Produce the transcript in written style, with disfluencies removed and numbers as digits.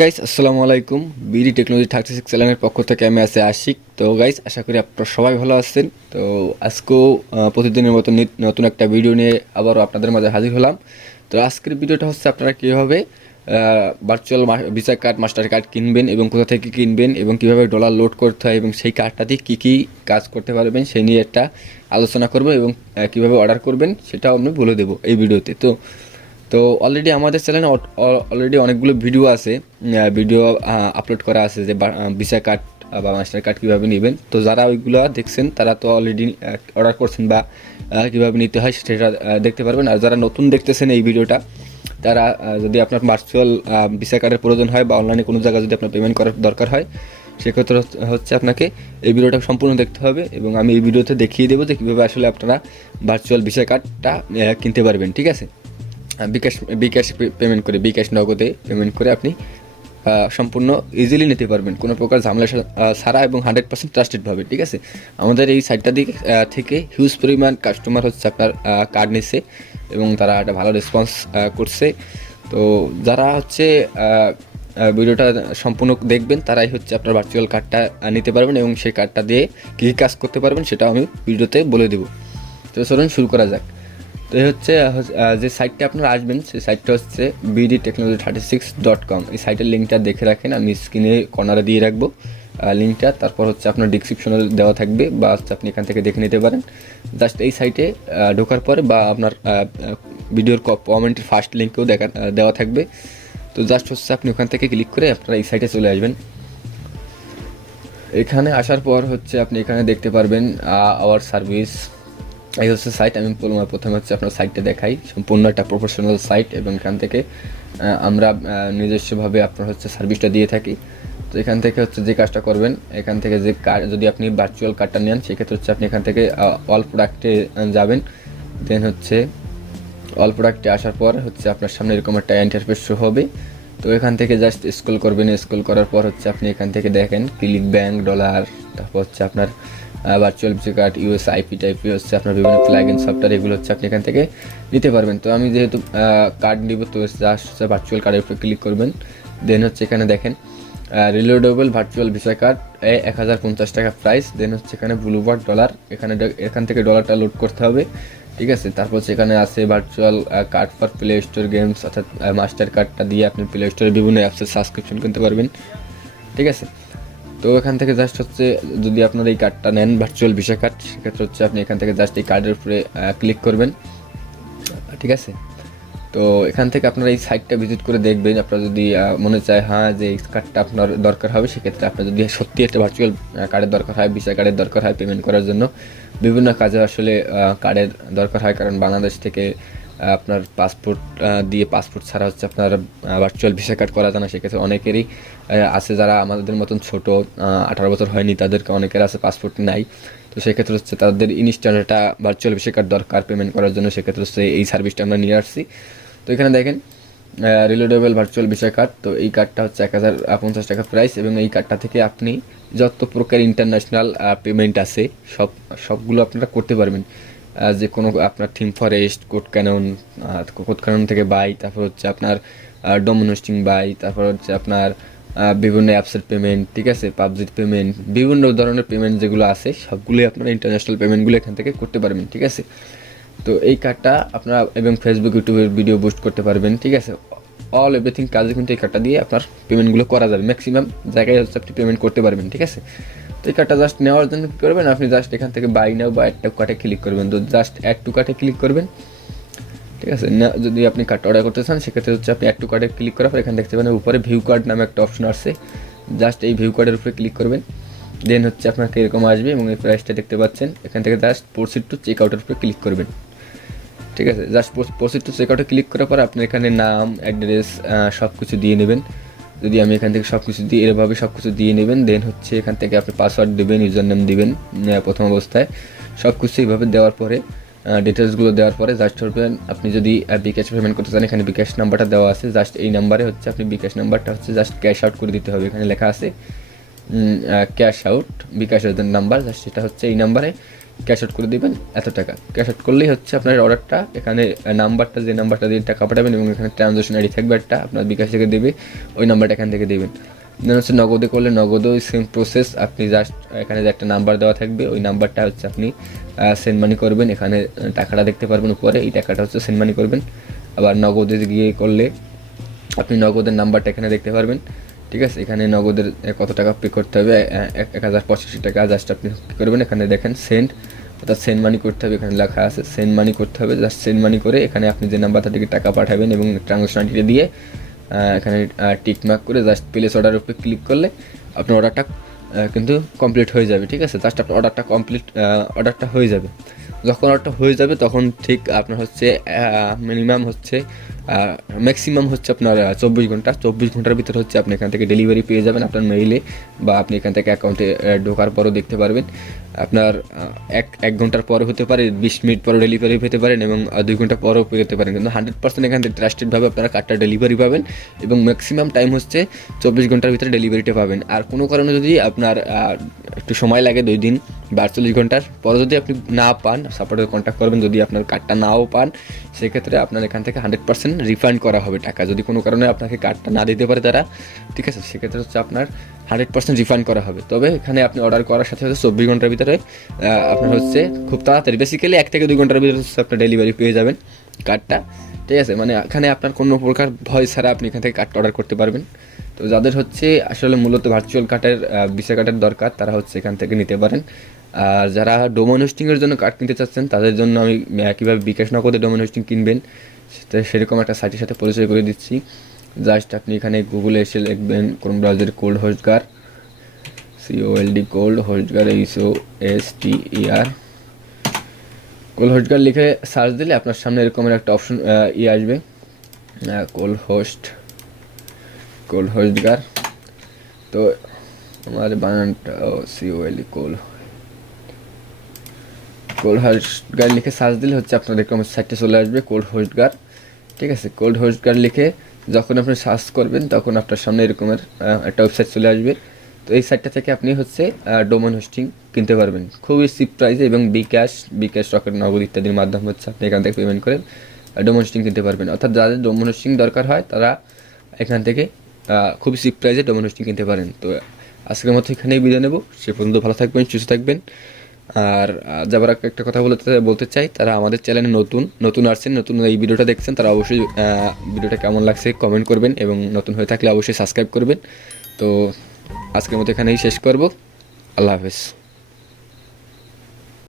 Guys আসসালামু আলাইকুম। BD technology 36 চ্যানেলের পক্ষ থেকে আমি আছি আশিক। তো গাইস আশা করি আপনারা সবাই ভালো আছেন। তো আজকেও প্রতিদিনের মতো নতুন একটা ভিডিও নিয়ে আবারও আপনাদের মাঝে হাজির হলাম। তো আজকের ভিডিওটা হচ্ছে আপনারা কীভাবে virtual Visa card master card কিনবেন এবং কোথা থেকে কিনবেন এবং কীভাবে ডলার লোড করতে হয় এবং সেই কার্ডটা দিয়ে কী কী কাজ করতে পারবেন সেই নিয়ে একটা আলোচনা করব এবং কীভাবে অর্ডার করবেন সেটাও আমি বলে দেবো এই ভিডিওতে। তো অলরেডি আমাদের চ্যানেলে অলরেডি অনেকগুলো ভিডিও আছে, ভিডিও আপলোড করা আছে যে ভিসা কার্ড বা মাস্টার কার্ড কীভাবে নেবেন। তো যারা ওইগুলো দেখছেন তারা তো অলরেডি অর্ডার করছেন বা কীভাবে নিতে হয় সেটা দেখতে পারবেন। আর যারা নতুন দেখতেছেন এই ভিডিওটা তারা যদি আপনার ভার্চুয়াল ভিসা কার্ডের প্রয়োজন হয় বা অনলাইনে কোনো জায়গায় যদি আপনার পেমেন্ট করার দরকার হয় সেক্ষেত্রে হচ্ছে আপনাকে এই ভিডিওটা সম্পূর্ণ দেখতে হবে এবং আমি এই ভিডিওতে দেখিয়ে দেবো যে কীভাবে আসলে আপনারা ভার্চুয়াল ভিসা কার্ডটা কিনতে পারবেন। ঠিক আছে, বিকাশ পেমেন্ট করে বKash নগদে পেমেন্ট করে আপনি সম্পূর্ণ ইজিলি নিতে পারবেন কোনো প্রকার ঝামেলা ছাড়া এবং 100% ট্রাস্টেডভাবে। ঠিক আছে, আমাদের এই সাইটটা থেকে হিউজ পরিমাণ কাস্টমার হচ্ছে আপনার কার্ড নিচ্ছে এবং তারা একটা ভালো রেসপন্স করছে। তো যারা হচ্ছে ভিডিওটা সম্পূর্ণ দেখবেন তারাই হচ্ছে আপনার ভার্চুয়াল কার্ডটা নিতে পারবেন এবং সেই কার্ডটা দিয়ে কী কাজ করতে পারবেন সেটাও আমি ভিডিওতে বলে দেবো। তো চলুন শুরু করা যাক। তো এই হচ্ছে যে সাইটটা আপনারা আসবেন সেই সাইটটা হচ্ছে bdtechnology36.com। এই সাইটের লিঙ্কটা দেখে রাখেন, আমি স্ক্রিনে কর্নারে দিয়ে রাখবো লিঙ্কটা। তারপর হচ্ছে আপনার ডিসক্রিপশনে দেওয়া থাকবে বা হচ্ছে আপনি এখান থেকে দেখে নিতে পারেন। জাস্ট এই সাইটে ঢোকার পরে বা আপনার ভিডিওর কমেন্টের ফার্স্ট লিঙ্কেও দেওয়া থাকবে। তো জাস্ট হচ্ছে আপনি ওখান থেকে ক্লিক করে আপনারা এই সাইটে চলে আসবেন। এখানে আসার পর হচ্ছে আপনি এখানে দেখতে পারবেন আওয়ার সার্ভিস। এই হচ্ছে সাইট। আমি প্রথমে হচ্ছে আপনার সাইটটা দেখাই, সম্পূর্ণ একটা প্রফেশনাল সাইট এবং এখান থেকে আমরা নিজস্বভাবে আপনার হচ্ছে সার্ভিসটা দিয়ে থাকি। তো এখান থেকে হচ্ছে যে কাজটা করবেন, এখান থেকে যে কার্ড যদি আপনি ভার্চুয়াল কার্ডটা নেন সেক্ষেত্রে হচ্ছে আপনি এখান থেকে অল প্রোডাক্টে যাবেন। দেন হচ্ছে অল প্রোডাক্টে আসার পর হচ্ছে আপনার সামনে এরকম একটা ইন্টারফেস শো হবে। তো এখান থেকে জাস্ট স্ক্রল করবেন, স্ক্রল করার পর হচ্ছে আপনি এখান থেকে দেখেন ক্লিক ব্যাংক ডলার, তারপর হচ্ছে আপনার virtual Visa card US IP টাইপি হচ্ছে আপনার বিভিন্ন প্লাগইন সফটওয়্যার এগুলো হচ্ছে আপনি এখান থেকে নিতে পারবেন। তো আমি যেহেতু কার্ড নিব তো জাস্ট হচ্ছে ভার্চুয়াল কার্ডের উপরে ক্লিক করবেন। দেন হচ্ছে এখানে দেখেন রিলোডেবল ভার্চুয়াল ভিসা কার্ড 1050 টাকা প্রাইস। দেন হচ্ছে এখানে ব্লুবার্ড ডলার, এখান থেকে ডলারটা লোড করতে হবে। ঠিক আছে, তারপর সেখানে আছে virtual card for play store games, অর্থাৎ মাস্টার কার্ডটা দিয়ে আপনি প্লে স্টোরে বিভিন্ন অ্যাপসের সাবস্ক্রিপশন কিনতে পারবেন। ঠিক আছে, তো এখান থেকে জাস্ট হচ্ছে যদি আপনার এই কার্ডটা নেন ভার্চুয়াল ভিসা কার্ড সেক্ষেত্রে হচ্ছে আপনি এখান থেকে জাস্ট এই কার্ডের উপরে ক্লিক করবেন। ঠিক আছে, তো এখান থেকে আপনারা এই সাইটটা ভিজিট করে দেখবেন। আপনার যদি মনে চায় হ্যাঁ যে এই কার্ডটা আপনার দরকার হবে সেক্ষেত্রে আপনার যদি সত্যি একটা ভার্চুয়াল কার্ডের দরকার হয়, ভিসা কার্ডের দরকার হয় পেমেন্ট করার জন্য, বিভিন্ন কাজে আসলে কার্ডের দরকার হয়। কারণ বাংলাদেশ থেকে আপনার পাসপোর্ট দিয়ে পাসপোর্ট ছাড়া হচ্ছে আপনার ভার্চুয়াল ভিসা কার্ড করা যায় না। সেক্ষেত্রে অনেকেরই আছে যারা আমাদের মতন ছোট 18 বছর হয়নি, তাদেরকে অনেকের আছে পাসপোর্ট নাই। তো সেক্ষেত্রে হচ্ছে তাদের ইনস্ট্যান্ট একটা ভার্চুয়াল ভিসা কার্ড দরকার পেমেন্ট করার জন্য, সেক্ষেত্রে হচ্ছে এই সার্ভিসটা আমরা নিয়ে আসছি। তো এখানে দেখেন রিলোডেবল ভার্চুয়াল ভিসা কার্ড, তো এই কার্ডটা হচ্ছে 1050 টাকা প্রাইস এবং এই কার্ডটা থেকে আপনি যত প্রকার ইন্টারন্যাশনাল পেমেন্ট আছে সবগুলো আপনারা করতে পারবেন। যে কোনো আপনার থিম ফরেস্ট, কোড ক্যানন থেকে বাই, তারপর হচ্ছে আপনার ডোমিনোস্টিং বাই, তারপর হচ্ছে আপনার বিভিন্ন অ্যাপসের পেমেন্ট, ঠিক আছে, পাবজির পেমেন্ট, বিভিন্ন ধরনের পেমেন্ট যেগুলো আছে সবগুলোই আপনারা ইন্টারন্যাশনাল পেমেন্টগুলো এখান থেকে করতে পারবেন। ঠিক আছে, তো এই কার্ডটা আপনারা এবং ফেসবুক ইউটিউবের ভিডিও বুস্ট করতে পারবেন। ঠিক আছে, অল এভরিথিং কাজে কিন্তু এই কার্ডটা দিয়ে আপনার পেমেন্টগুলো করা যাবে, ম্যাক্সিমাম জায়গায় হচ্ছে আপনি পেমেন্ট করতে পারবেন। ঠিক আছে, তো এই কার্ডটা জাস্ট নেওয়ার জন্য কী করবেন, আপনি জাস্ট এখান থেকে বাই নাও বা অ্যাড টু কার্টে ক্লিক করবেন। তো জাস্ট অ্যাড টু কার্টে ক্লিক করবেন। ঠিক আছে, না যদি আপনি কার্ডটা অর্ডার করতে চান সেক্ষেত্রে হচ্ছে আপনি অ্যাড টু কার্টে ক্লিক করার পর এখানে দেখতে পাবেন উপরে ভিউ কার্ড নামে একটা অপশন আসছে, জাস্ট এই ভিউ কার্ডের উপরে ক্লিক করবেন। দেন হচ্ছে আপনাকে এরকম আসবে এবং এই প্রাইসটা দেখতে পাচ্ছেন। এখান থেকে জাস্ট প্রসিড টু চেক আউটের উপরে ক্লিক করবেন। ঠিক আছে, জাস্ট প্রসিড টু চেক আউটে ক্লিক করার পর আপনি এখানে নাম, অ্যাড্রেস সব কিছু দিয়ে নেবেন। যদি আমি এখান থেকে সব কিছু দিয়ে এভাবে সব কিছু দিয়ে নেবেন। দেন হচ্ছে এখান থেকে আপনি পাসওয়ার্ড দেবেন, ইউজার নেম দেবেন প্রথম অবস্থায়। সব কিছু এইভাবে দেওয়ার পরে ডিটেলসগুলো দেওয়ার পরে জাস্ট করবেন আপনি যদি bKash পেমেন্ট করতে চান এখানে bKash নাম্বারটা দেওয়া আছে, জাস্ট এই নাম্বারে হচ্ছে আপনি bKash নাম্বারটা হচ্ছে জাস্ট ক্যাশ আউট করে দিতে হবে। এখানে লেখা আছে cash out bKash number, just সেটা হচ্ছে এই নাম্বারে ক্যাশ আউট করে দেবেন এত টাকা। ক্যাশ আউট করলেই হচ্ছে আপনার অর্ডারটা, এখানে নাম্বারটা যে নাম্বারটা দিয়ে টাকা পাঠাবেন এবং এখানে ট্রানজাকশন আইডি থাকবে একটা, আপনার বিকাশ থেকে দেবে, ওই নাম্বারটা এখান থেকে দেবেন। দেন হচ্ছে নগদে করলে নগদও সেম প্রসেস, আপনি জাস্ট এখানে যে একটা নাম্বার দেওয়া থাকবে ওই নাম্বারটা হচ্ছে আপনি সেন্ড মানি করবেন, এখানে টাকাটা দেখতে পারবেন উপরে, এই টাকাটা হচ্ছে সেন্ড মানি করবেন। আবার নগদে গিয়ে করলে আপনি নগদের নাম্বারটা এখানে দেখতে পারবেন, ঠিক আছে। এখানে নগদের কত টাকা পে করতে হবে, 1085 টাকা। জাস্ট আপনি কী করবেন, এখানে দেখেন সেন্ড, অর্থাৎ সেন্ড মানি করতে হবে, এখানে লেখা আছে সেন্ড মানি করতে হবে। জাস্ট সেন্ড মানি করে এখানে আপনি যে নাম্বারটা থেকে টাকা পাঠাবেন এবং ট্রানজাকশন আইডিটা দিয়ে এখানে টিক মার্ক করে জাস্ট প্লেস অর্ডারের উপরে ক্লিক করলে আপনার অর্ডারটা কিন্তু কমপ্লিট হয়ে যাবে, ঠিক আছে। জাস্ট আপনার অর্ডারটা হয়ে যাবে। যখন অর্ডারটা হয়ে যাবে তখন ঠিক আপনার হচ্ছে মিনিমাম হচ্ছে ম্যাক্সিমাম হচ্ছে আপনার 24 ঘন্টার ভিতরে হচ্ছে আপনি এখান থেকে ডেলিভারি পেয়ে যাবেন আপনার মেইলে, বা আপনি এখান থেকে অ্যাকাউন্টে ঢোকার পরও দেখতে পারবেন। আপনার 1 ঘন্টার পরে হতে পারে, 20 মিনিট পরও ডেলিভারি পেতে পারেন এবং 2 ঘন্টা পরেও পেতে পারেন, কিন্তু 100% এখান থেকে ট্রাস্টেডভাবে আপনারা কার্ডটা ডেলিভারি পাবেন এবং ম্যাক্সিমাম টাইম হচ্ছে 24 ঘন্টার ভিতরে ডেলিভারিটা পাবেন। আর কোনো কারণে যদি আপনার একটু সময় লাগে 2 দিন বা 48 ঘন্টার পরে যদি আপনি না পান, সাপোর্টে কন্ট্যাক্ট করবেন। যদি আপনার কার্ডটা নাও পান সেক্ষেত্রে আপনার এখান থেকে 100% রিফান্ড করা হবে টাকা। যদি কোনো কারণে আপনাকে কার্ডটা না দিতে পারে তারা, ঠিক আছে, সেক্ষেত্রে হচ্ছে আপনার 100% রিফান্ড করা হবে। তবে এখানে আপনি অর্ডার করার সাথে সাথে 24 ঘন্টার ভিতরে আপনার হচ্ছে খুব তাড়াতাড়ি, বেসিক্যালি 1 থেকে 2 ঘন্টার ভিতরে হচ্ছে আপনার ডেলিভারি পেয়ে যাবেন কার্ডটা, ঠিক আছে। মানে এখানে আপনার কোনো প্রকার ভয় ছাড়া আপনি এখান থেকে কার্ডটা অর্ডার করতে পারবেন। তো যাদের হচ্ছে আসলে মূলত ভার্চুয়াল কার্ডের ভিসা কার্ডের দরকার তারা হচ্ছে এখান থেকে নিতে পারেন। আর যারা ডোমেন হোস্টিংয়ের জন্য কার্ড কিনতে চাচ্ছেন তাদের জন্য আমি কীভাবে বিকাশ নগদে ডোমেন হোস্টিং কিনবেন সেরকম একটা সাইটের সাথে পরিচয় করে দিচ্ছি। জাস্ট আপনি এখানে গুগলে এসে লিখবেন কোন ব্রাউজারে কোল্ড হোস্টগার, COLD কোল্ড হোস্টগার, HOSTER কোল্ড হোস্টগার লিখে সার্চ দিলে আপনার সামনে এরকমের একটা অপশন আসবে, কোল্ড হোস্টগার। তো আমার বানানটা COLD কোল্ড হোস্টগার লিখে সার্চ দিলে হচ্ছে আপনার এরকম সাইটে চলে আসবে কোল্ড হোস্টগার, ঠিক আছে। কোল্ড হোস্টগার লিখে যখন আপনি সার্চ করবেন তখন আপনার সামনে এরকমের একটা ওয়েবসাইট চলে আসবে। তো এই সাইটটা থেকে আপনি হচ্ছে ডোমেন হোস্টিং কিনতে পারবেন খুবই চিপ প্রাইসে, এবং বিকাশ রকেট নগদ ইত্যাদির মাধ্যমে হচ্ছে আপনি এখান থেকে পেমেন্ট করে ডোমেন হোস্টিং কিনতে পারবেন। অর্থাৎ যাদের ডোমেন হোস্টিং দরকার হয় তারা এখান থেকে খুবই চিপ প্রাইসে ডোমেন হোস্টিং কিনতে পারেন। তো আজকের মতো এখানেই বিদায় নেব। সে পর্যন্ত ভালো থাকবেন, সুস্থ থাকবেন। আর যাবার একটা কথা বলতে চাই, তারা আমাদের চ্যানেলে নতুন আসছেন, নতুন এই ভিডিওটা দেখছেন, তারা অবশ্যই ভিডিওটা কেমন লাগছে কমেন্ট করবেন এবং নতুন হয়ে থাকলে অবশ্যই সাবস্ক্রাইব করবেন। তো আজকের মতো এখানেই শেষ করব। আল্লাহ হাফেজ।